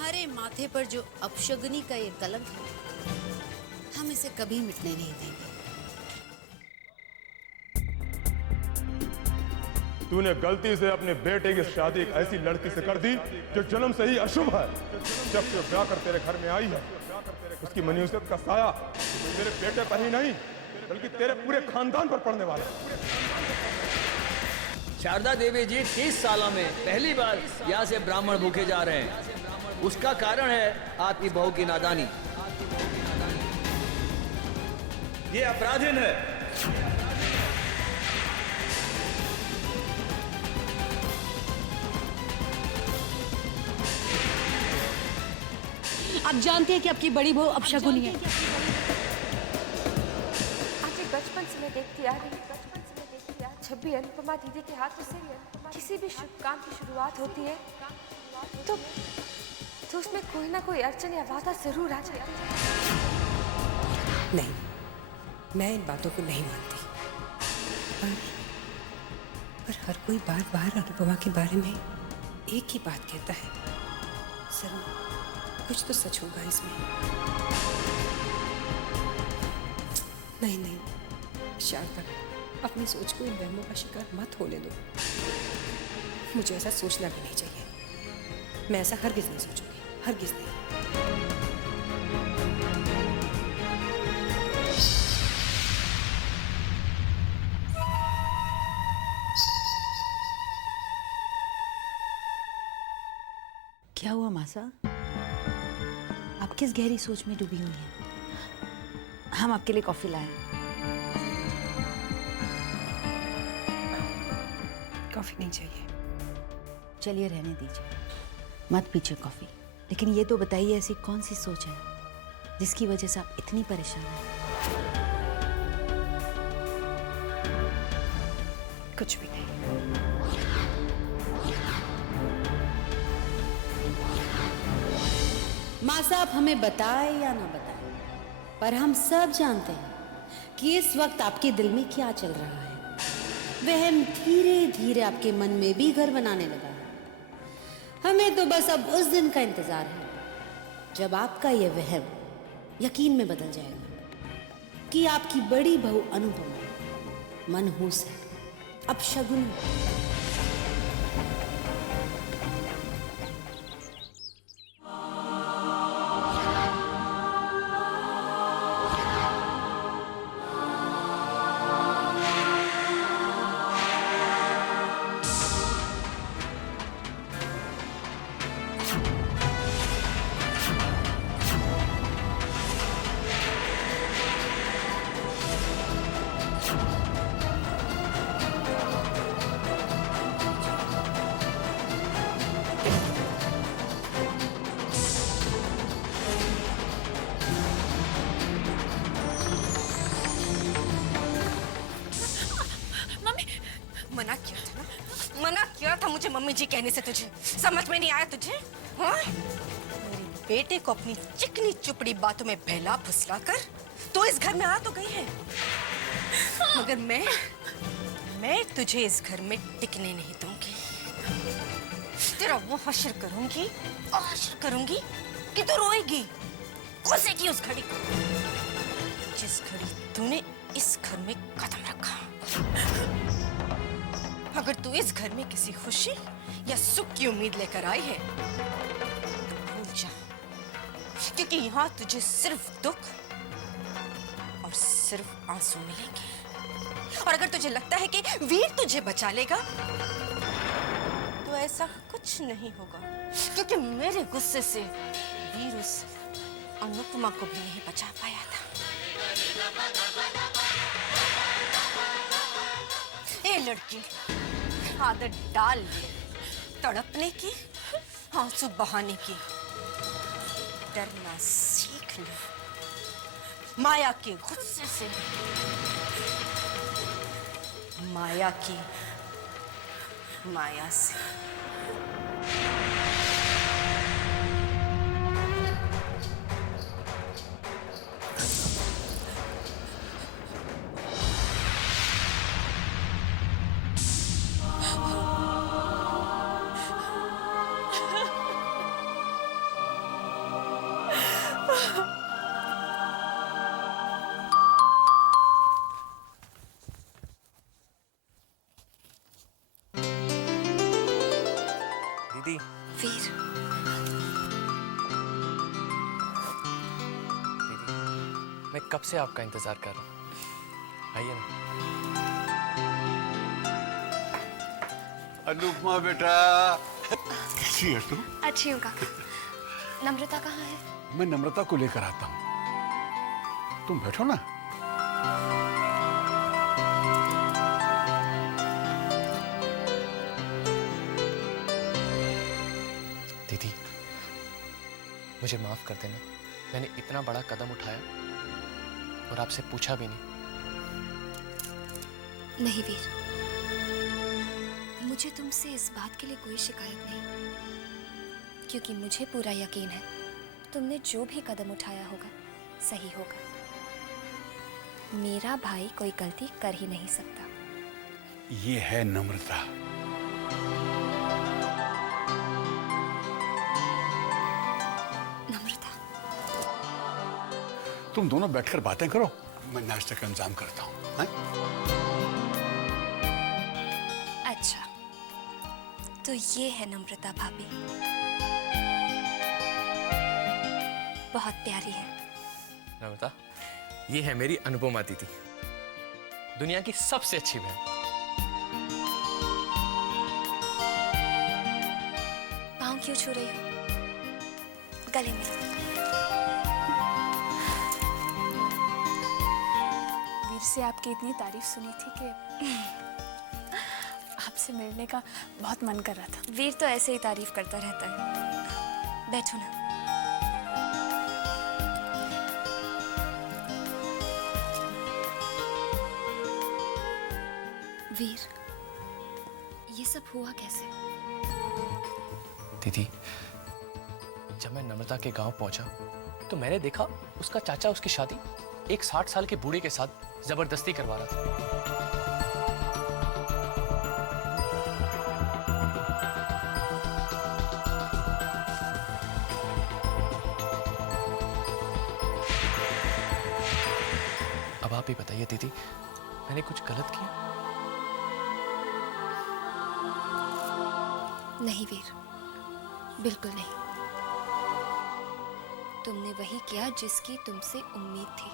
तुम्हारे माथे पर जो अपशगुनी का ये कलंक है, हम इसे कभी मिटने नहीं देंगे। तूने गलती से अपने बेटे की शादी एक ऐसी लड़की से कर दी जो जन्म से ही अशुभ है। जब से ब्याह कर तेरे घर में आई है, उसकी मनुष्यत का साया तेरे बेटे पर ही नहीं बल्कि तेरे पूरे खानदान पर पड़ने वाला है। शारदा देवी जी 30 सालों में पहली बार यहाँ से ब्राह्मण भूखे जा रहे हैं। उसका कारण है आपकी बहू की नादानी। ये अपराधीन है। आप जानते हैं कि आपकी बड़ी बहू अपशगुनी है। आज बचपन से मैं देखती आ रही जब भी अनुपमा दीदी के हाथों से किसी भी शुभ काम की शुरुआत होती है तो उसमें कोई ना कोई अड़चन या बाधा जरूर आ जाती है। नहीं, मैं इन बातों को नहीं मानती। पर हर कोई बार बार अनुपमा के बारे में एक ही बात कहता है। जरूर कुछ तो सच होगा इसमें। नहीं शारदा, अपनी सोच को इन वहमों का शिकार मत होने दो। मुझे ऐसा सोचना भी नहीं चाहिए। मैं ऐसा हरगिज नहीं सोचूंगी, हरगिज नहीं। क्या हुआ मासा? आप किस गहरी सोच में डूबी हुई हैं? हम आपके लिए कॉफी लाए। कॉफी नहीं चाहिए। चलिए रहने दीजिए, मत पीजिए कॉफी। लेकिन ये तो बताइए, ऐसी कौन सी सोच है जिसकी वजह से आप इतनी परेशान हैं? कुछ भी नहीं। माँ साहब हमें बताए या ना बताए, पर हम सब जानते हैं कि इस वक्त आपके दिल में क्या चल रहा है। वहम धीरे धीरे आपके मन में भी घर बनाने लगा है। हमें तो बस अब उस दिन का इंतजार है जब आपका यह वहम यकीन में बदल जाएगा कि आपकी बड़ी बहू अनुपमा मनहूस है, अपशगुन है। मना किया था मुझे मम्मी जी कहने से। तुझे समझ में नहीं आया तुझे? हाँ? मेरे बेटे को अपनी चिकनी चुपड़ी बातों में बहला फुसला कर तो इस घर में आ तो गई है, मगर मैं तुझे इस घर में टिकने नहीं दूंगी। तेरा वो हश्र करूंगी कि तू रोएगी, कोसेगी उस घड़ी को जिस घड़ी तूने इस घर में कदम रखा। अगर तू इस घर में किसी खुशी या सुख की उम्मीद लेकर आई है तो भूल जा, क्योंकि यहाँ तुझे सिर्फ दुख और सिर्फ आंसू मिलेंगे। और अगर तुझे लगता है कि वीर तुझे बचा लेगा तो ऐसा कुछ नहीं होगा, क्योंकि मेरे गुस्से से वीर उस अनुपमा को भी नहीं बचा पाया था। ए लड़की, आदत डाल ले तड़पने की, आंसू बहाने की। डरना सीख ले माया के गुस्से से, माया की माया से। वीर, दीदी, मैं कब से आपका इंतजार कर रहा हूँ। आइए ना। अनुपमा बेटा, कैसी है तू? अच्छी हूँ काका। नम्रता कहाँ है? मैं नम्रता को लेकर आता हूँ, तुम बैठो ना। दीदी, मुझे माफ कर देना, मैंने इतना बड़ा कदम उठाया और आपसे पूछा भी नहीं। नहीं वीर, मुझे तुमसे इस बात के लिए कोई शिकायत नहीं, क्योंकि मुझे पूरा यकीन है तुमने जो भी कदम उठाया होगा सही होगा। मेरा भाई कोई गलती कर ही नहीं सकता। ये है नम्रता। नम्रता, तुम दोनों बैठकर बातें करो, मैं नाश्ते का इंतजाम करता हूँ। अच्छा तो ये है नम्रता भाभी, बहुत प्यारी है। नम्रता, ये है मेरी अनुपमा दीदी, दुनिया की सबसे अच्छी बहन। पाँव क्यों छू रही हो? गले में। वीर से आपकी इतनी तारीफ सुनी थी कि आपसे मिलने का बहुत मन कर रहा था। वीर तो ऐसे ही तारीफ करता रहता है। बैठो ना। वीर, ये सब हुआ कैसे? दीदी, जब मैं नम्रता के गांव पहुंचा तो मैंने देखा उसका चाचा उसकी शादी एक 60 साल के बूढ़े के साथ जबरदस्ती करवा रहा था। अब आप ही बताइए दीदी, मैंने कुछ गलत किया? नहीं वीर, बिल्कुल नहीं। तुमने वही किया जिसकी तुमसे उम्मीद थी,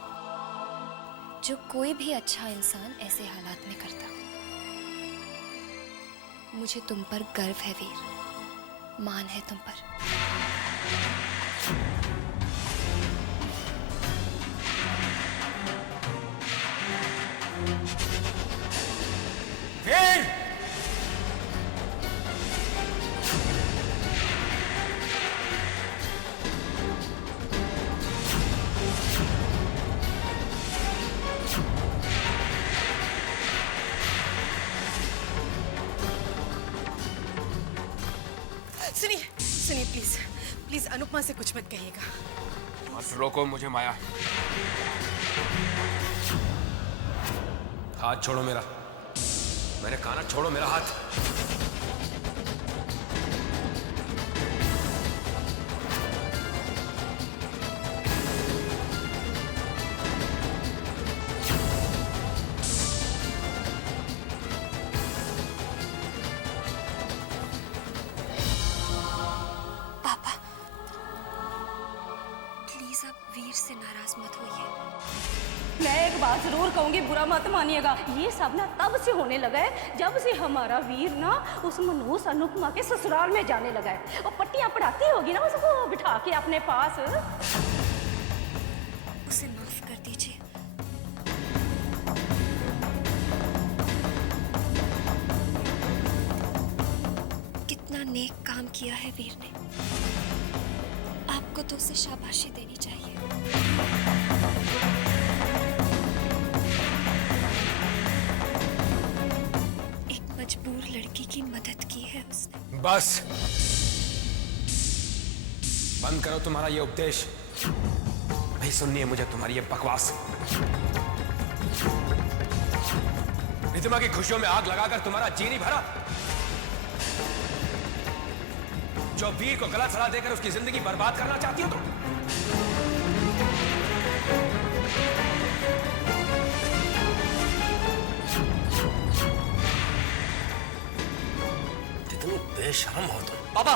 जो कोई भी अच्छा इंसान ऐसे हालात में करता। मुझे तुम पर गर्व है वीर, मान है तुम पर। सुनिए सुनिए, प्लीज प्लीज अनुपमा से कुछ मत कहिएगा। मत रोको मुझे माया। हाथ छोड़ो मेरा, मैंने कहा ना छोड़ो मेरा हाथ। पापा, प्लीज आप वीर से नाराज मत होइए। मैं एक बात जरूर कहूंगी, बुरा मत मानिएगा। ये सब ना तब से होने लगा है जब से हमारा वीर ना उस मनहूस अनुपमा के ससुराल में जाने लगा है। वो पट्टियां पढ़ाती होगी ना उसको बिठा के अपने पास। उसे माफ कर दीजिए। कितना नेक काम किया है वीर ने, आपको तो उसे शाबाशी देनी चाहिए। मजबूर लड़की की मदद की है उसने। बस बंद करो तुम्हारा ये उपदेश, नहीं सुननी है मुझे तुम्हारी ये बकवास। रिधिमा की खुशियों में आग लगाकर तुम्हारा जी नहीं भरा? जो वीर को गलत सलाह देकर उसकी जिंदगी बर्बाद करना चाहती हो तुम? बेशरम हो तुम। पापा,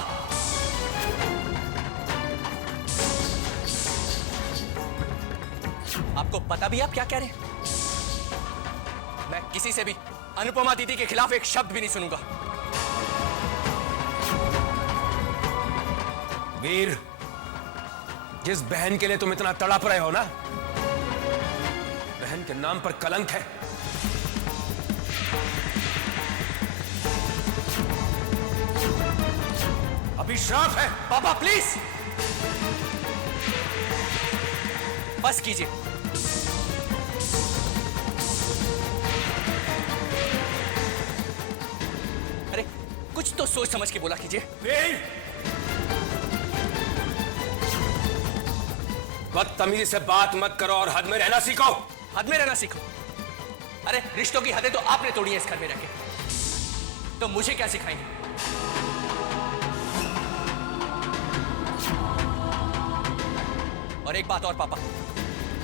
आपको पता भी है आप क्या कह रहे हैं? मैं किसी से भी अनुपमा दीदी के खिलाफ एक शब्द भी नहीं सुनूंगा। वीर, जिस बहन के लिए तुम इतना तड़प रहे हो ना, बहन के नाम पर कलंक है। अभिशाप है। पापा प्लीज बस कीजिए। अरे कुछ तो सोच समझ के बोला कीजिए। वीर, बदतमीजी से बात मत करो और हद में रहना सीखो। हद में रहना सीखो? अरे रिश्तों की हदें तो आपने तोड़ी है इस घर में रहकर, तो मुझे क्या सिखाएंगे? और एक बात और पापा,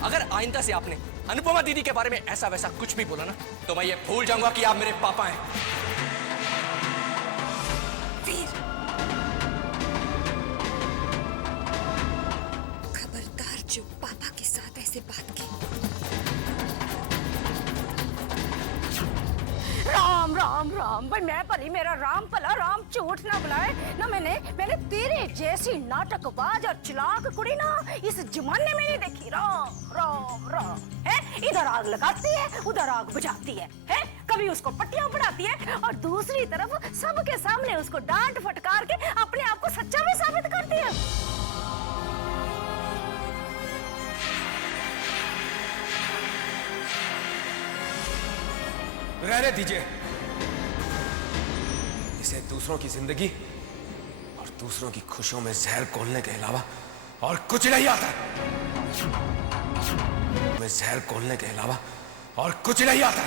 अगर आइंदा से आपने अनुपमा दीदी के बारे में ऐसा वैसा कुछ भी बोला ना, तो मैं ये भूल जाऊंगा कि आप मेरे पापा हैं। वीर, खबरदार जो पापा के साथ ऐसे बात की। राम राम राम, भाई मैं भली मेरा राम भला, राम झूठ ना बुलाए ना। मैंने तेरे जैसी नाटकबाज और चलाक कुड़ी ना इस जमाने में नहीं देखी। राम राम राम है, इधर आग लगाती है उधर आग बुझाती है, कभी उसको पट्टियां पढ़ाती है और दूसरी तरफ सबके सामने उसको डांट फटकार के अपने आप को सच्चा भी साबित करती है। रहने दीजिए। इसे दूसरों की जिंदगी और दूसरों की खुशियों में जहर घोलने के अलावा और कुछ नहीं आता। में जहर घोलने के अलावा और कुछ नहीं आता।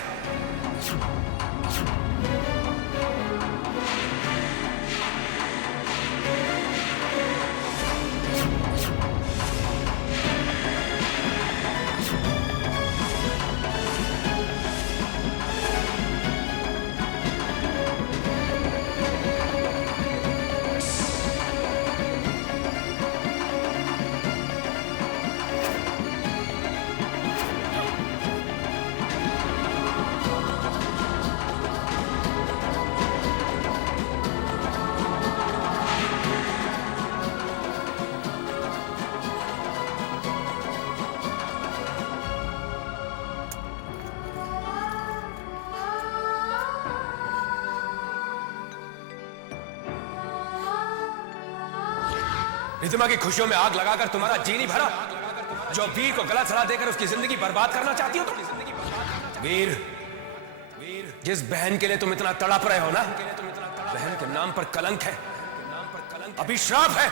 रिधिमा की खुशियों में आग लगाकर तुम्हारा जी नहीं भरा? जो वीर को गलत सलाह देकर उसकी जिंदगी बर्बाद करना चाहती हो तुम? वीर, जिस बहन के लिए तुम इतना तड़प रहे हो ना, बहन के नाम पर कलंक है, अभिशाप है।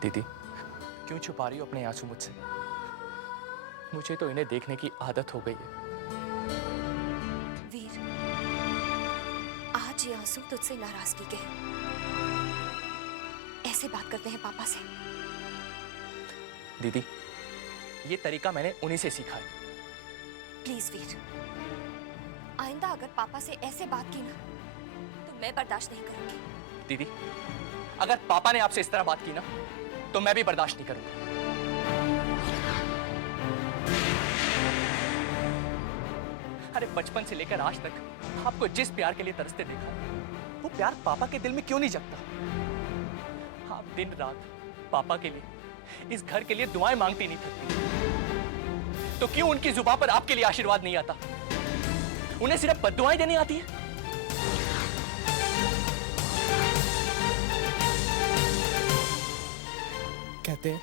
दीदी, क्यों छुपा रही हो अपने आंसू मुझसे? मुझे तो इन्हें देखने की आदत हो गई है। वीर, आज ये आंसू तुझसे नाराजगी के हैं। ऐसे बात करते हैं पापा से? दीदी, ये तरीका मैंने उन्हीं से सीखा है। प्लीज वीर, आइंदा अगर पापा से ऐसे बात की ना तो मैं बर्दाश्त नहीं करूंगी। दीदी, अगर पापा ने आपसे इस तरह बात की ना तो मैं भी बर्दाश्त नहीं करूंगा। अरे बचपन से लेकर आज तक आपको जिस प्यार के लिए तरसते देखा, वो प्यार पापा के दिल में क्यों नहीं जगता? आप दिन रात पापा के लिए, इस घर के लिए दुआएं मांगती नहीं थकती, तो क्यों उनकी जुबान पर आपके लिए आशीर्वाद नहीं आता? उन्हें सिर्फ बद्दुआएं देनी आती है? कहते हैं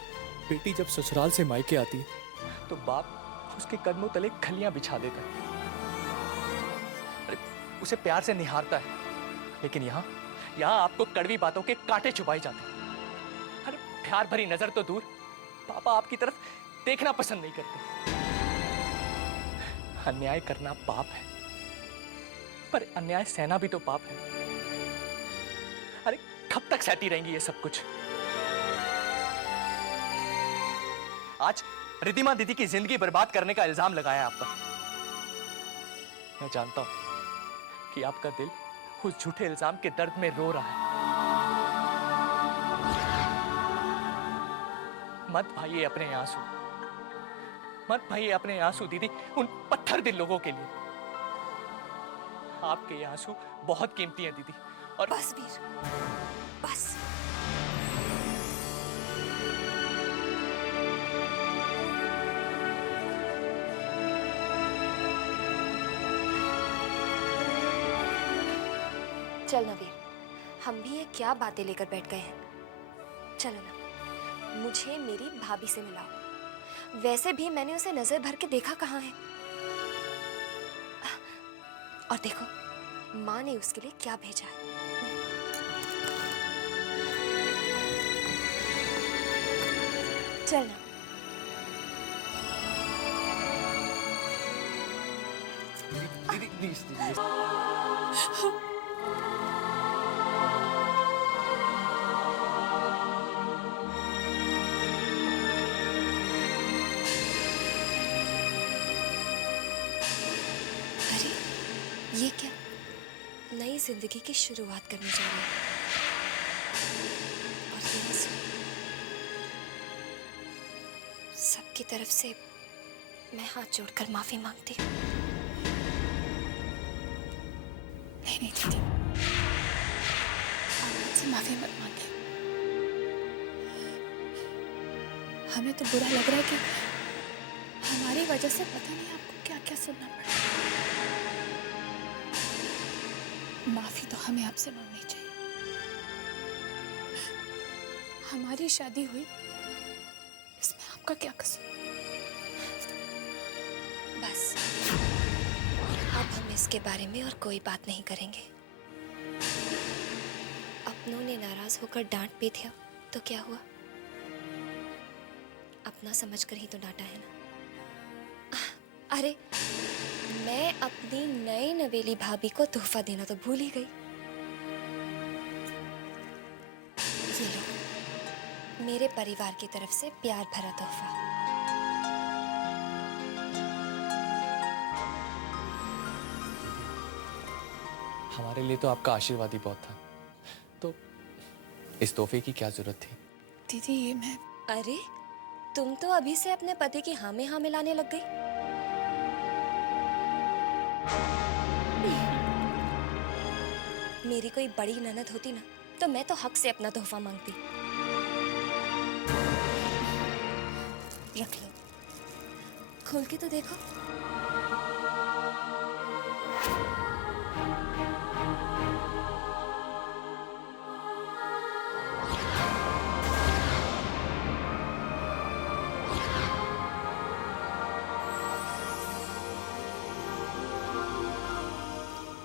बेटी जब ससुराल से मायके आती है तो बाप उसके कदमों तले खलियां बिछा देता है, अरे उसे प्यार से निहारता है। लेकिन यहाँ आपको कड़वी बातों के कांटे चुभाए जाते हैं। अरे प्यार भरी नजर तो दूर, पापा आपकी तरफ देखना पसंद नहीं करते। अन्याय करना पाप है, पर अन्याय सहना भी तो पाप है। अरे कब तक सहती रहेंगी ये सब कुछ? आज रिद्धिमा दीदी की जिंदगी बर्बाद करने का इल्जाम लगाया आप पर। मैं जानता हूं कि आपका दिल उस झूठे इल्जाम के दर्द में रो रहा है। मत भाइये अपने आंसू, मत भाइये अपने आंसू दीदी, उन पत्थर दिल लोगों के लिए। आपके ये आंसू बहुत कीमती हैं दीदी। और बस वीर, बस। चल ना वीर, हम भी ये क्या बातें लेकर बैठ गए हैं। चलो ना, मुझे मेरी भाभी से मिलाओ। वैसे भी मैंने उसे नजर भर के देखा कहाँ है। और देखो माँ ने उसके लिए क्या भेजा है। चल ना। दीदी प्लीज दीदी। ये क्या? नई जिंदगी की शुरुआत करने जा रही हूँ। और ये आंसू सबकी तरफ से मैं हाथ जोड़कर माफी मांगती हूँ। नहीं नहीं दीदी, आप मुझसे माफी मत मांगे। हमें तो बुरा लग रहा है कि हमारी वजह से पता नहीं आपको क्या क्या सुनना पड़ा। माफी तो हमें आपसे मांगनी चाहिए। हमारी शादी हुई, इसमें आपका क्या कसूर? बस अब हम इसके बारे में और कोई बात नहीं करेंगे। अपनों ने नाराज होकर डांट भी दिया तो क्या हुआ? अपना समझकर ही तो डांटा है ना। अरे मैं अपनी नई नवेली भाभी को तोहफा देना तो भूल ही गई। ये लो, मेरे परिवार की तरफ से प्यार भरा तोहफा। हमारे लिए तो आपका आशीर्वाद ही बहुत था, तो इस तोहफे की क्या जरूरत थी? दीदी ये मैं... अरे तुम तो अभी से अपने पति की हाँ में हाँ मिलाने लग गई। मेरी कोई बड़ी ननद होती ना तो मैं तो हक से अपना तोहफा मांगती। रख लो, खोल के तो देखो।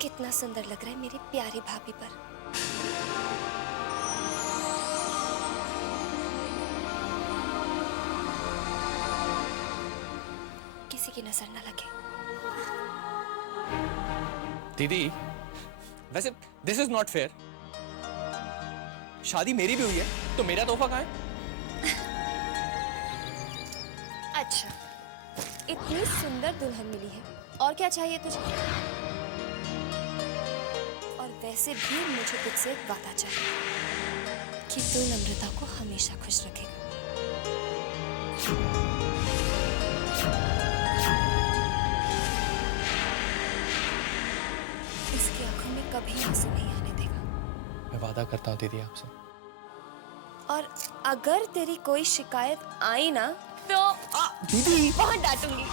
कितना सुंदर लग रहा है मेरी प्यारी भाभी पर। किसी की नजर न लगे। दीदी वैसे दिस इज नॉट फेयर। शादी मेरी भी हुई है तो मेरा तोहफा कहाँ है? अच्छा, इतनी सुंदर दुल्हन मिली है, और क्या चाहिए तुझे? वैसे भी मुझे तुझसे एक वादा चाहिए कि तू नम्रता को हमेशा खुश रखेगा। इसकी आंखों में कभी आंसू नहीं आने देगा। मैं वादा करता हूँ दीदी आपसे। और अगर तेरी कोई शिकायत आई ना तो दीदी बहुत डांटूंगी।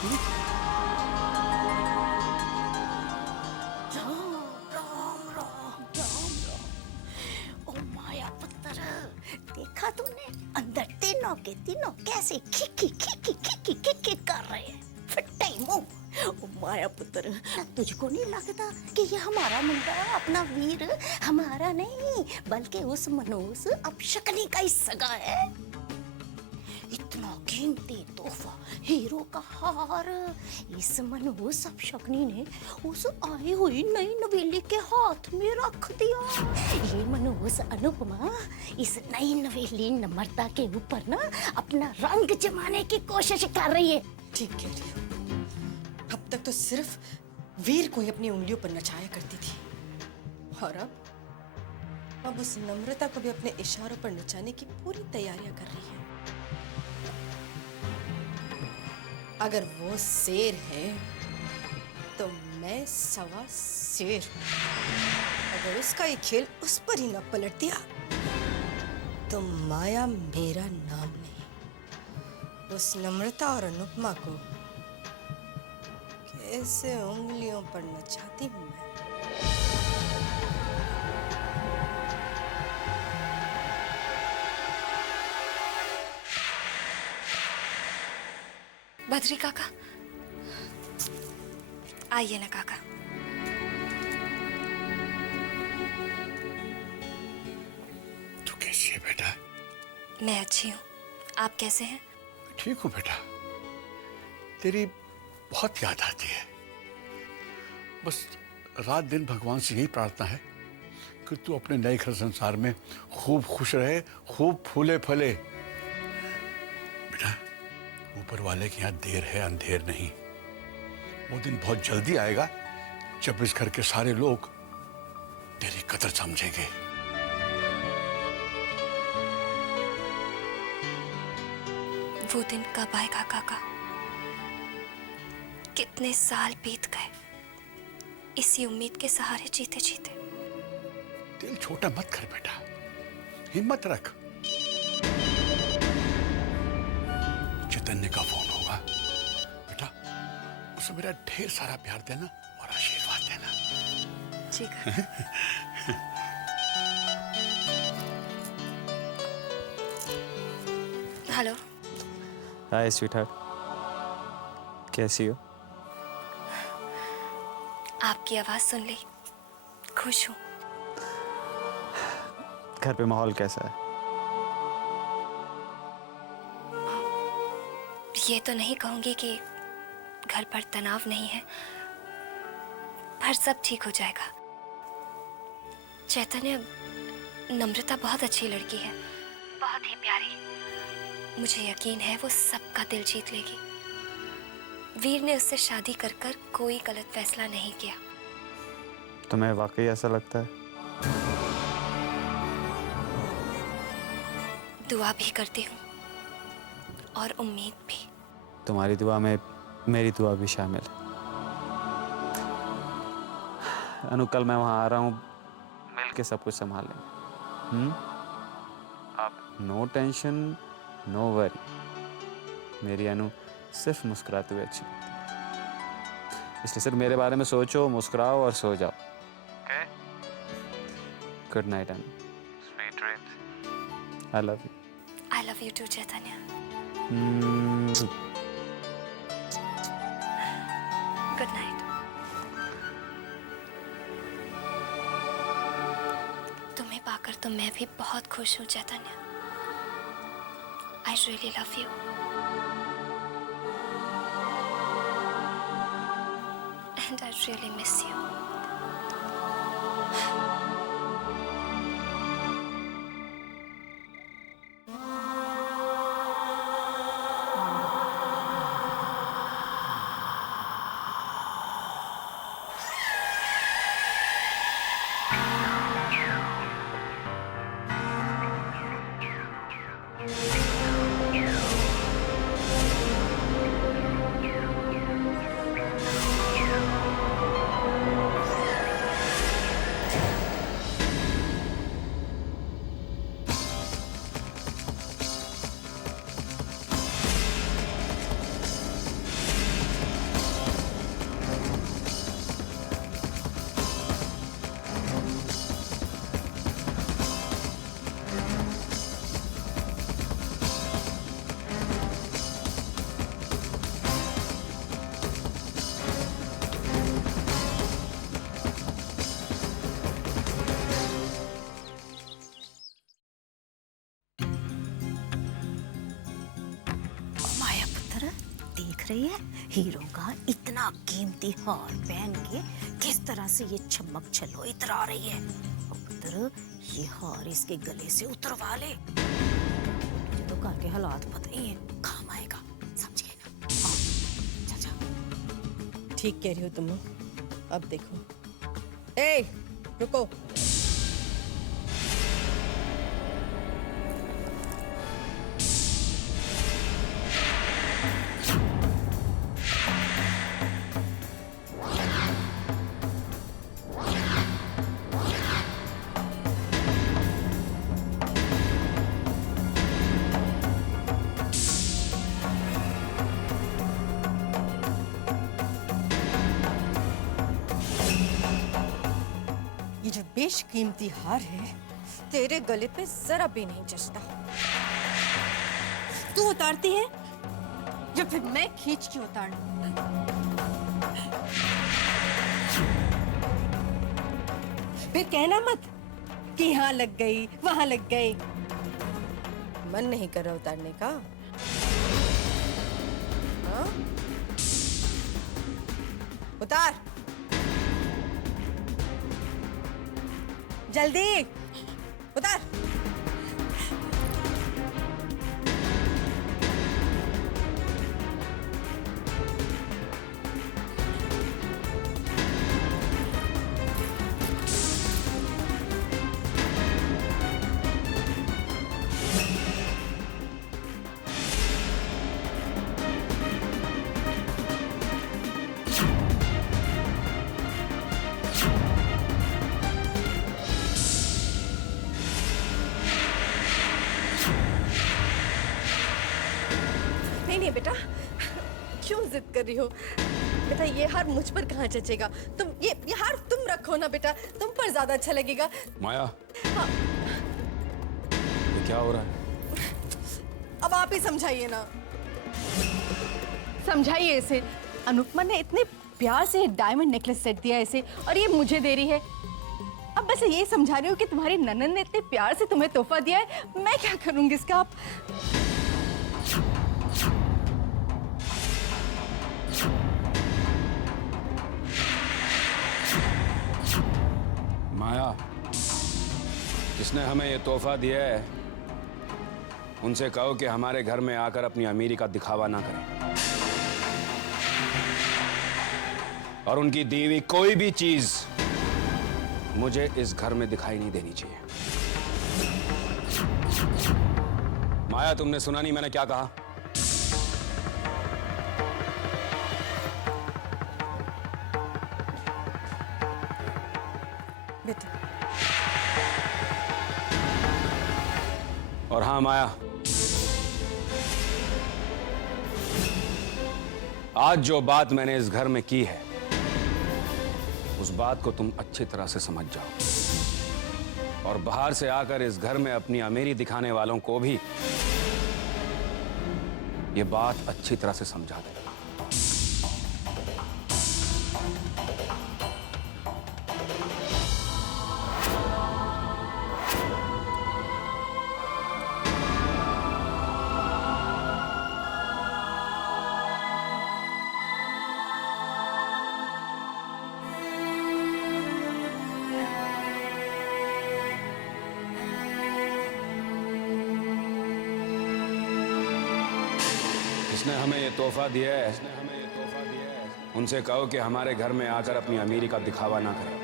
देखा तूने, अंदर तीनों के तीनों कैसे खिकी खिकी खिकी खिकी कर रहे हैं। फट्टे मुंह। ओ माया पुत्र, तुझको नहीं लगता कि ये हमारा मुंडा, अपना वीर हमारा नहीं बल्कि उस मनोज अपशकनी का ही सगा है? इतना कीमती तोहफा, हीरो का हार, इस मनहूस अपशगनी ने उस आई हुई नई नवेली के हाथ में रख दिया। ये मनहूस अनुपमा इस नई नवेली नम्रता के ऊपर ना अपना रंग जमाने की कोशिश कर रही है। ठीक कह रही हो। अब तक तो सिर्फ वीर को ही अपनी उंगलियों पर नचाया करती थी, और अब उस नम्रता को भी अपने इशारों पर नचाने की पूरी तैयारियां कर रही है। अगर वो शेर है तो मैं सवा शेर हूं। अगर उसका ये खेल उस पर ही न पलट दिया तो माया मेरा नाम नहीं। उस नम्रता और अनुपमा को कैसे उंगलियों पर नचाती हूं मैं। बद्री काका, आइए ना काका। तू कैसी है बेटा? मैं अच्छी हूँ, आप कैसे हैं? ठीक हूँ बेटा, तेरी बहुत याद आती है। बस रात दिन भगवान से यही प्रार्थना है कि तू अपने नए घर संसार में खूब खुश रहे, खूब फूले फले। बेटा, ऊपर वाले के यहाँ देर है अंधेर नहीं। वो दिन बहुत जल्दी आएगा जब इस घर के सारे लोग तेरी कदर समझेंगे। वो दिन कब आएगा काका? कितने साल बीत गए इसी उम्मीद के सहारे जीते जीते। दिल छोटा मत कर बेटा, हिम्मत रख। चैतन्य का फोन होगा बेटा, उसे मेरा ढेर सारा प्यार देना और आशीर्वाद देना। ठीक है। हेलो। हाय स्वीटहार्ट, कैसी हो? आपकी आवाज सुन ली, खुश हूँ। घर पे माहौल कैसा है? ये तो नहीं कहूंगी कि घर पर तनाव नहीं है, पर सब ठीक हो जाएगा। चैतन्य, नम्रता बहुत अच्छी लड़की है, बहुत ही प्यारी। मुझे यकीन है वो सबका दिल जीत लेगी। वीर ने उससे शादी कर कर कोई गलत फैसला नहीं किया। तुम्हें वाकई ऐसा लगता है? दुआ भी करती हूँ और उम्मीद भी। तुम्हारी दुआ में मेरी दुआ भी शामिल है। अनु, कल मैं वहां आ रहा हूँ, मिल के सब कुछ संभाल लेंगे। अब नो टेंशन, नो वरी। मेरी अनु सिर्फ मुस्कुराते हुए अच्छी लगती है, इसलिए सिर्फ मेरे बारे में सोचो, मुस्कुराओ और सो जाओ। Okay? Good night Anu. Sweet dreams. I love you. I love you too Chaitanya. Good night. तुम्हें पाकर तो मैं भी बहुत खुश हूँ Chaitanya. I really love you and I really miss you. रही है हीरो का इतना कीमती हार पहन के किस तरह से ये चमक छलो इतरा रही है। और पुत्र ये हार इसके गले से उतरवा ले, तो घर के हालात पता ही है, काम आएगा, समझ गए ना? हाँ, जा। ठीक कह रही हो तुम। अब देखो, ए रुको। ये जो बेशकीमती हार है तेरे गले पे जरा भी नहीं जचता। तू उतारती है या फिर मैं खींच के उतारूं? फिर कहना मत कि यहाँ लग गई वहां लग गई। मन नहीं कर रहा उतारने का? हाँ? उतार जल्दी, उतार। नहीं बेटा, क्यों जिद कर रही हो? बेटा ये हार मुझ पर कहाँ जचेगा? तुम ये हार तुम रखो ना बेटा, तुम पर ज्यादा अच्छा लगेगा। माया, हाँ। ये क्या हो रहा है? अब आप ही समझाइए ना, समझाइए इसे। अनुपमा ने इतने प्यार से डायमंड नेकलेस सेट दिया इसे और ये मुझे दे रही है। अब बस ये समझा रही हूँ कि तुम्हारी ननद ने इतने प्यार से तुम्हें तोहफा दिया है, मैं क्या करूंगी इसका? आप माया, जिसने हमें ये तोहफा दिया है उनसे कहो कि हमारे घर में आकर अपनी अमीरी का दिखावा ना करें और उनकी दी हुई कोई भी चीज मुझे इस घर में दिखाई नहीं देनी चाहिए। माया, तुमने सुना नहीं मैंने क्या कहा? बेटा। और हाँ माया, आज जो बात मैंने इस घर में की है उस बात को तुम अच्छी तरह से समझ जाओ और बाहर से आकर इस घर में अपनी अमीरी दिखाने वालों को भी ये बात अच्छी तरह से समझा देना। जिसने हमें ये तोहफा दिया है उनसे कहो कि हमारे घर में आकर अपनी अमीरी का दिखावा ना करें।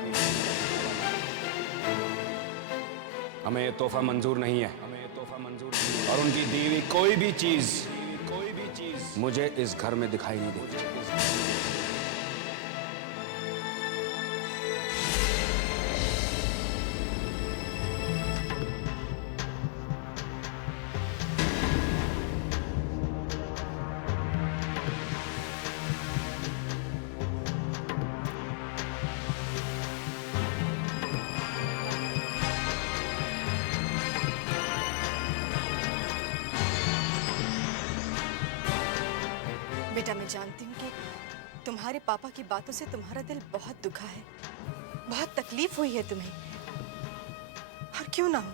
हमें ये तोहफा मंजूर नहीं है और उनकी दी हुई कोई भी चीज मुझे इस घर में दिखाई नहीं देती। बेटा मैं जानती हूँ कि तुम्हारे पापा की बातों से तुम्हारा दिल बहुत दुखा है, बहुत तकलीफ हुई है तुम्हें। और क्यों ना हो,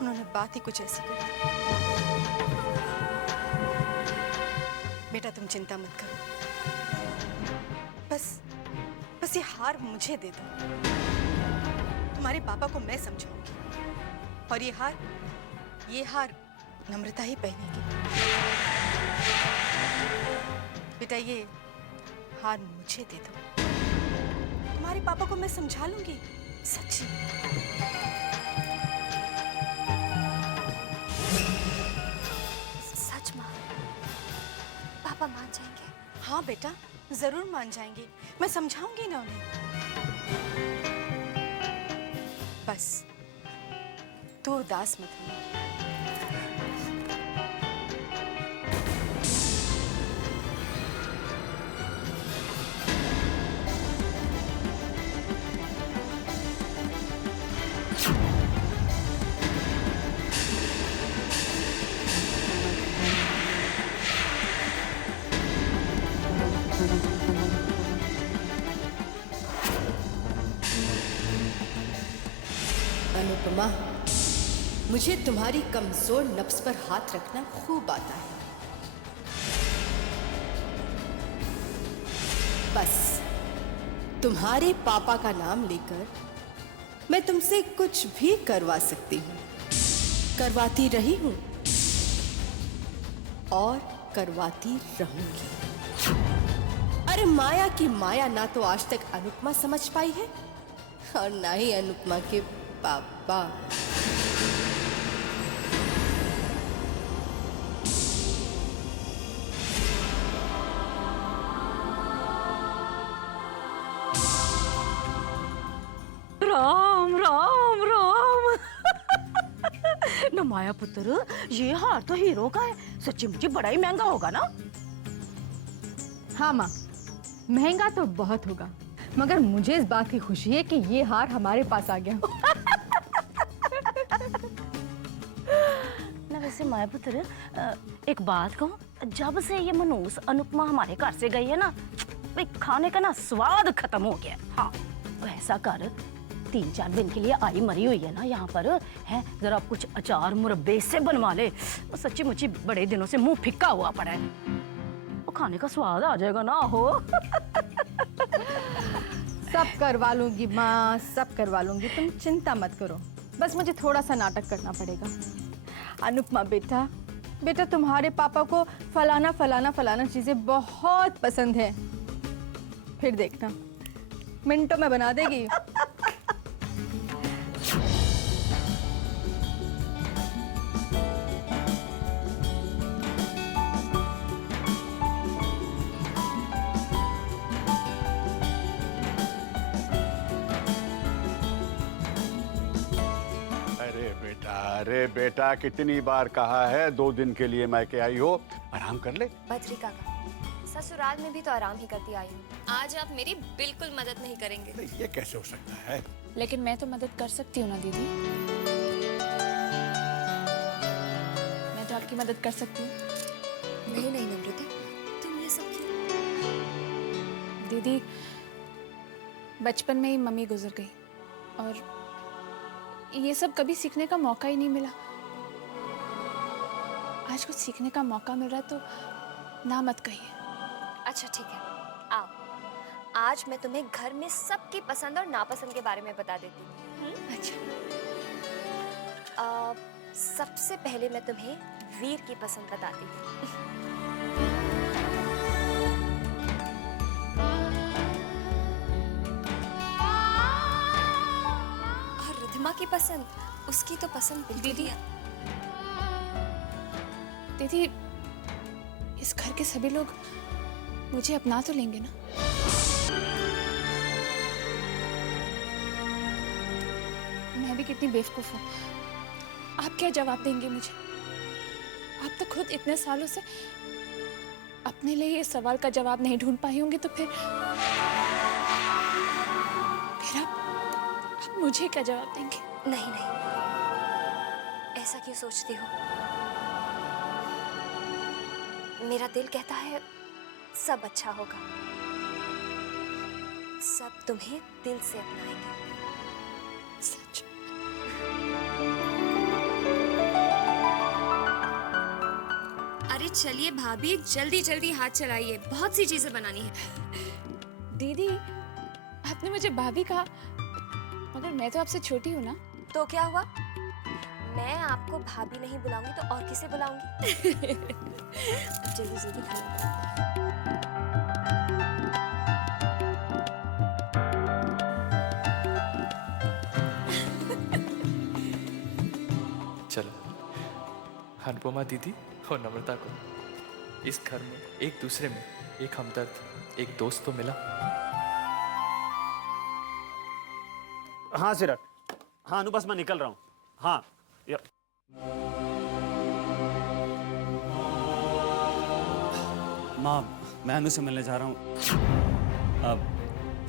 उन्होंने बात ही कुछ ऐसी कर दी। बेटा तुम चिंता मत करो, बस ये हार मुझे दे दो। तुम्हारे पापा को मैं समझाऊंगी और ये हार नम्रता ही पहनेगी। बेटा ये हार मुझे दे दो, तुम्हारे पापा को मैं समझा लूंगी, सच्ची। सच माँ, पापा मान जाएंगे? हाँ बेटा, जरूर मान जाएंगे, मैं समझाऊंगी ना उन्हें। बस तू उदास मत होना। अनुपमा, मुझे तुम्हारी कमजोर नफ्स पर हाथ रखना खूब आता है। बस तुम्हारे पापा का नाम लेकर मैं तुमसे कुछ भी करवा सकती हूँ, करवाती रही हूँ और करवाती रहूंगी। अरे माया की माया ना तो आज तक अनुपमा समझ पाई है और ना ही अनुपमा के पापा। राम राम राम। न माया पुत्र, ये हार तो हीरो का है, सच्ची मुझे बड़ा ही महंगा होगा ना? हाँ माँ, महंगा तो बहुत होगा, मगर मुझे इस बात की खुशी है कि ये हार हमारे पास आ गया। ना वैसे माया पुत्र, एक बात कहूँ, जब से ये मनोज अनुपमा हमारे घर से गई है ना, भाई खाने का ना स्वाद खत्म हो गया। हाँ तो ऐसा कर, 3-4 दिन के लिए आई मरी हुई है ना यहाँ पर, है जरा कुछ अचार मुरब्बे से बनवा ले। सच्ची मुच्ची बड़े दिनों से मुंह फिक्का हुआ पड़ा है, वो खाने का स्वाद आ जाएगा ना। हो सब करवा लूंगी माँ, सब करवा लूंगी, तुम चिंता मत करो। बस मुझे थोड़ा सा नाटक करना पड़ेगा। अनुपमा बेटा, बेटा तुम्हारे पापा को फलाना फलाना फलाना चीजें बहुत पसंद है, फिर देखना मिनटों में बना देगी। अरे बेटा, कितनी बार कहा है 2 दिन के लिए मैके आई हो, आराम कर ले। बद्री काका, ससुराल में भी तो आराम ही करती आई हूँ, आज आप मेरी बिल्कुल मदद नहीं करेंगे। ये कैसे हो सकता है? लेकिन मैं तो मदद कर सकती हूँ ना दीदी, मैं तो आपकी मदद कर सकती हूँ। नहीं नहीं नम्रता, तुम ये सब क्यों? दीदी, बचपन में ही मम्मी गुजर गई और ये सब कभी सीखने का मौका ही नहीं मिला। आज कुछ सीखने का मौका मिल रहा है तो ना मत कहिए। अच्छा ठीक है, आओ आज मैं तुम्हें घर में सबकी पसंद और नापसंद के बारे में बता देती हूँ। अच्छा। सबसे पहले मैं तुम्हें वीर की पसंद बताती हूँ। और रिधिमा की पसंद, उसकी तो पसंद बिल्कुल ही। दीदी, इस घर के सभी लोग मुझे अपना तो लेंगे ना? मैं भी कितनी बेवकूफ हूँ, आप क्या जवाब देंगे मुझे? आप तो खुद इतने सालों से अपने लिए इस सवाल का जवाब नहीं ढूंढ पाई होंगी, तो फिर आप मुझे क्या जवाब देंगे? नहीं नहीं, ऐसा क्यों सोचती हो? मेरा दिल कहता है सब अच्छा होगा, सब तुम्हें दिल से अपनाएंगे। सच? अरे चलिए भाभी, जल्दी जल्दी हाथ चलाइए, बहुत सी चीजें बनानी है। दीदी, आपने मुझे भाभी कहा, मगर मैं तो आपसे छोटी हूँ ना। तो क्या हुआ? मैं आपको भाभी नहीं बुलाऊंगी तो और किसे बुलाऊंगी? जल्दी जल्दी खाना। चलो, अनुपमा दीदी और नम्रता को इस घर में एक दूसरे में एक हमदर्द, एक दोस्त तो मिला। हाँ सिरत, हाँ अनु, बस मैं निकल रहा हूँ। हाँ माँ, मैं अनु से मिलने जा रहा हूँ, अब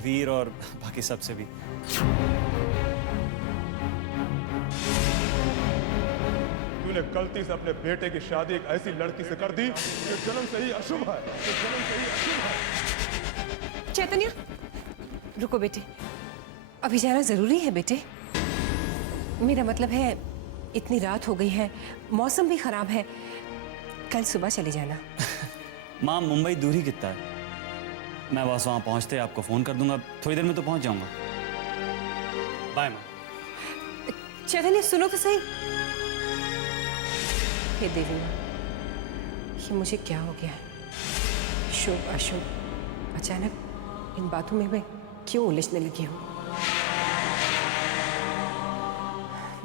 वीर और बाकी सबसे भी। तूने गलती से अपने बेटे की शादी एक ऐसी लड़की से कर दी जो जन्म से ही अशुभ है, जो जन्म से ही अशुभ है। चैतन्य, रुको बेटे, अभी जाना जरूरी है बेटे। मेरा मतलब है इतनी रात हो गई है, मौसम भी खराब है, कल सुबह चले जाना। माँ, मुंबई दूर ही कितना है, मैं बस वहाँ पहुँचते आपको फ़ोन कर दूंगा, थोड़ी देर में तो पहुँच जाऊंगा। बाय माँ। चैतन्य सुनो तो सही। हे देवी, ये मुझे क्या हो गया है? शुभ अशुभ अचानक इन बातों में मैं क्यों उलझने लगी हूँ?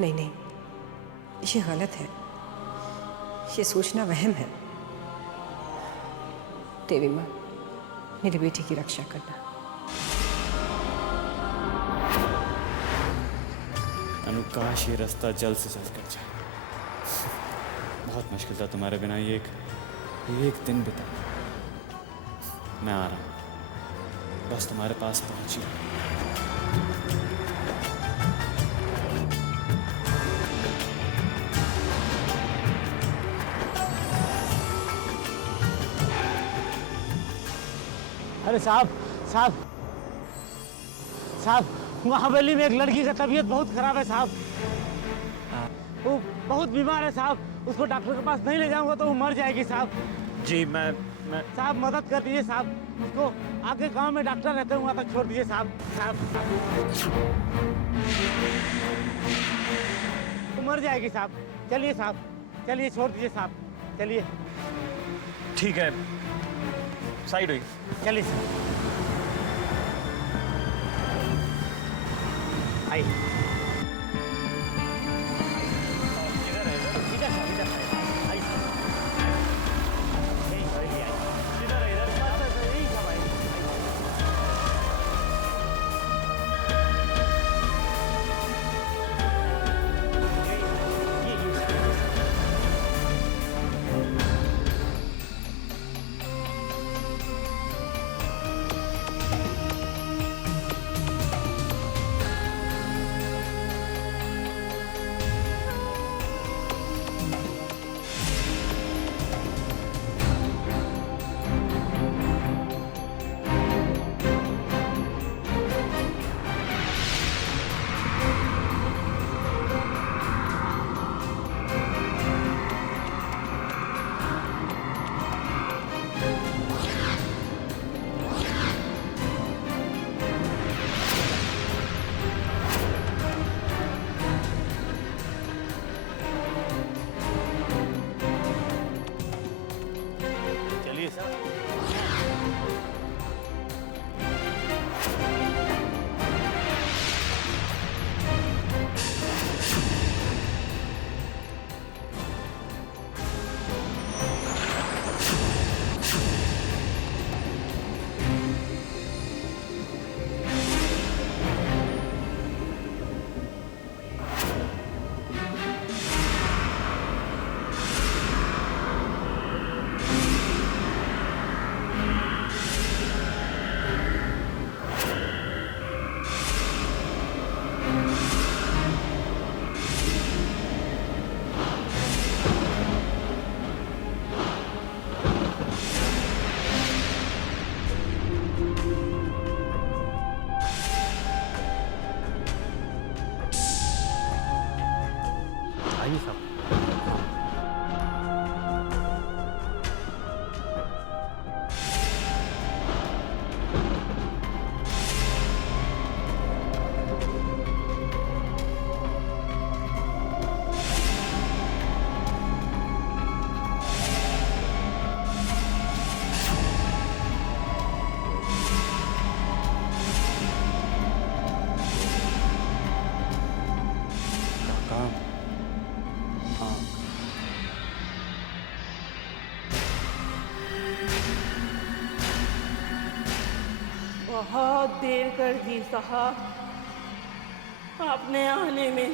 नहीं नहीं, ये गलत है, ये सोचना वहम है। देवी माँ, मेरे बेटे की रक्षा करना। अनु, काश ये रास्ता जल्द से जल्द कट जाए। बहुत मुश्किल था तुम्हारे बिना ये एक दिन बिता। मैं आ रहा हूँ, बस तुम्हारे पास पहुंची। अरे साहब साहब साहब, महाबली में एक लड़की का तबीयत बहुत खराब है साहब, वो बहुत बीमार है साहब, उसको डॉक्टर के पास नहीं ले जाऊंगा तो वो मर जाएगी साहब। जी मैं साहब मदद कर दीजिए साहब, उसको आगे गांव में डॉक्टर रहते हैं, वहाँ तक छोड़ दीजिए साहब। साहब वो मर जाएगी साहब, चलिए साहब, चलिए छोड़ दीजिए साहब, चलिए। ठीक है, साइड हुई, चलिए साहब। आइए। आइए साहब। बहुत देर कर दी साहब आपने आने में।